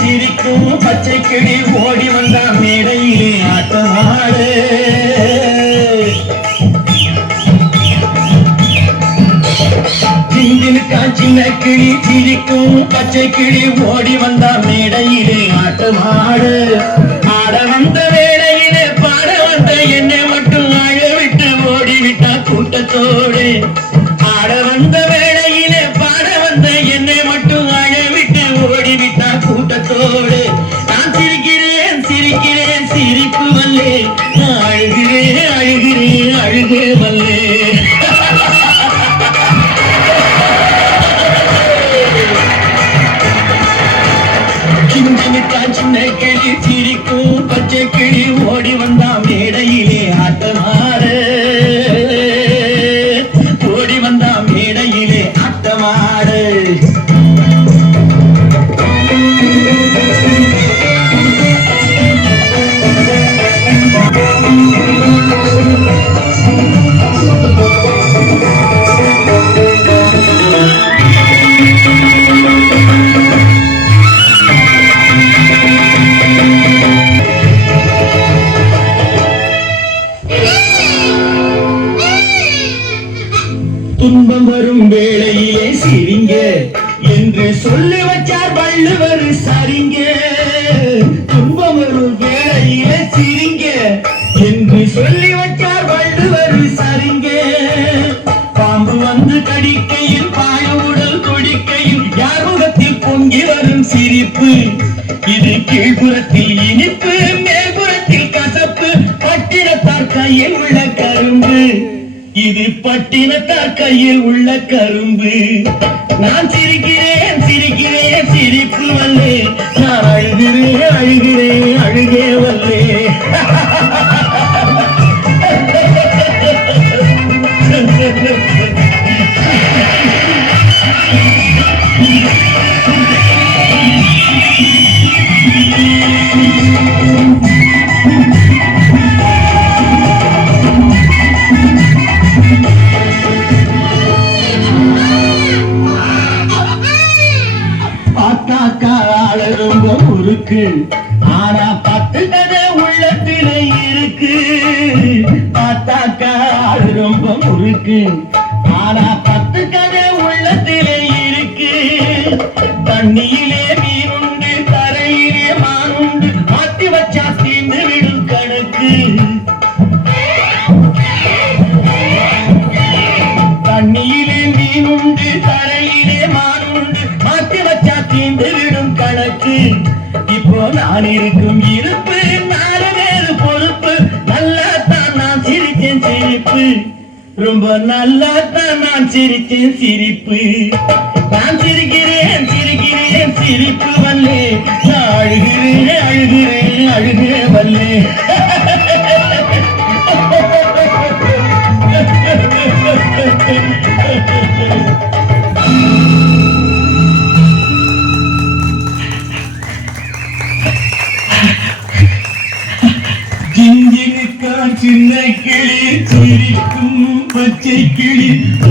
சிரிக்கும் பச்சை கிளி ஓடி வந்தா மேடையிலே ஆட்டமாடு. சின்ன கிளி சிரிக்கும் பச்சை கிளி ஓடி வந்தா மேடையிலே ஆட்டமாடு. ஆட வந்த வேளையிலே பாட வந்த என்னை மட்டும் அழ விட்டு ஓடிவிட்டா கூட்டத்தோடு. ஆட வந்த வேளையிலே பாட வந்த என்னை மட்டும் அழ விட்டு ஓடிவிட்டா கூட்டத்தோடு. நான் சிரிக்கிறேன் சிரிக்கிறேன் சிரிப்பு வல்லே, நான் அழுகிறேன் அழுகிறேன் அழுகே வல்லே. சின்ன கிளி சிரிக்கும் பச்சை கிளி ஓடி வந்தா மேடையிலே ஆட்டமாடு. ஓடி வந்தா மேடையிலே ஆட்டமாடு. துன்பம் வரும் வேளையிலே சிரிங்க என்று சொல்லி வச்சார் வள்ளுவர் சரிங்க. துன்பம் வரும் வேளையிலே சிரிங்க என்று சொல்லி வச்சார் வள்ளுவர் சரிங்க. பாம்பு வந்து கடிக்கையில் பாய உடல் துடிக்கையில் யார் முகத்தில் பொங்கி வரும் சிரிப்பு. இது கீழ்புறத்தில் இனிப்பு மேல்புறத்தில் கசப்பு. பட்டினத்தார் கையில் உள்ள கரும்பு, இது பட்டினத்தார் கையில் உள்ள கரும்பு. நான் சிரிக்கிறேன் சிரிக்கிறேன் சிரிப்பு வல்லே, நான் அழுகிறேன் அழுகிறேன் அழுகே வல்லே. ரொம்ப முறுக்கு, ஆனா 10 கதை உள்ளத்திலே இருக்கு. பார்த்தாக்கா ரொம்ப முறுக்கு, ஆனா 10 கதை உள்ளத்திலே இருக்கு. தண்ணியிலே மீனுண்டு தரையிலே மானுண்டு, மாத்தி வச்சா தீர்ந்து விடும் கணக்கு. தண்ணியிலே மீனுண்டு தரையிலே மானுண்டு, மாத்தி வச்சா தீர்ந்து விடும் கணக்கு. இப்போ நான் இருக்கும் இருப்பு 4 பேரு பொறுப்பு. நல்லாத்தான் நான் சிரிச்சேன் சிரிப்பு, ரொம்ப நல்லாத்தான் நான் சிரிச்சேன் சிரிப்பு. நான் சிரிக்கிறேன் சிரிக்கிறேன் சிரிப்பு வல்லே, நான் அழுகிறேன் அழுகிறேன் அழுகே வல்லே. சின்ன கிளி சிரிக்கும் பச்சை கிளி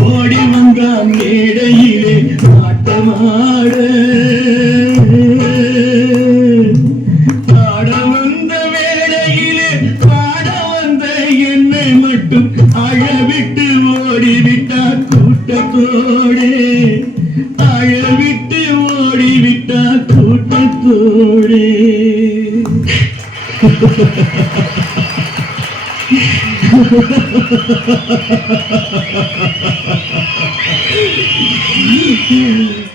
ஓடி வந்தா மேடையிலே ஆட்டமாட. பாட வந்த வேளையிலே பாட வந்த என்னை மட்டும் அழவிட்டு ஓடிவிட்டார் கூட்டத்தோடே. அழவிட்டு ஓடிவிட்டார் கூட்டத்தோடே. Ha ha ha ha ha.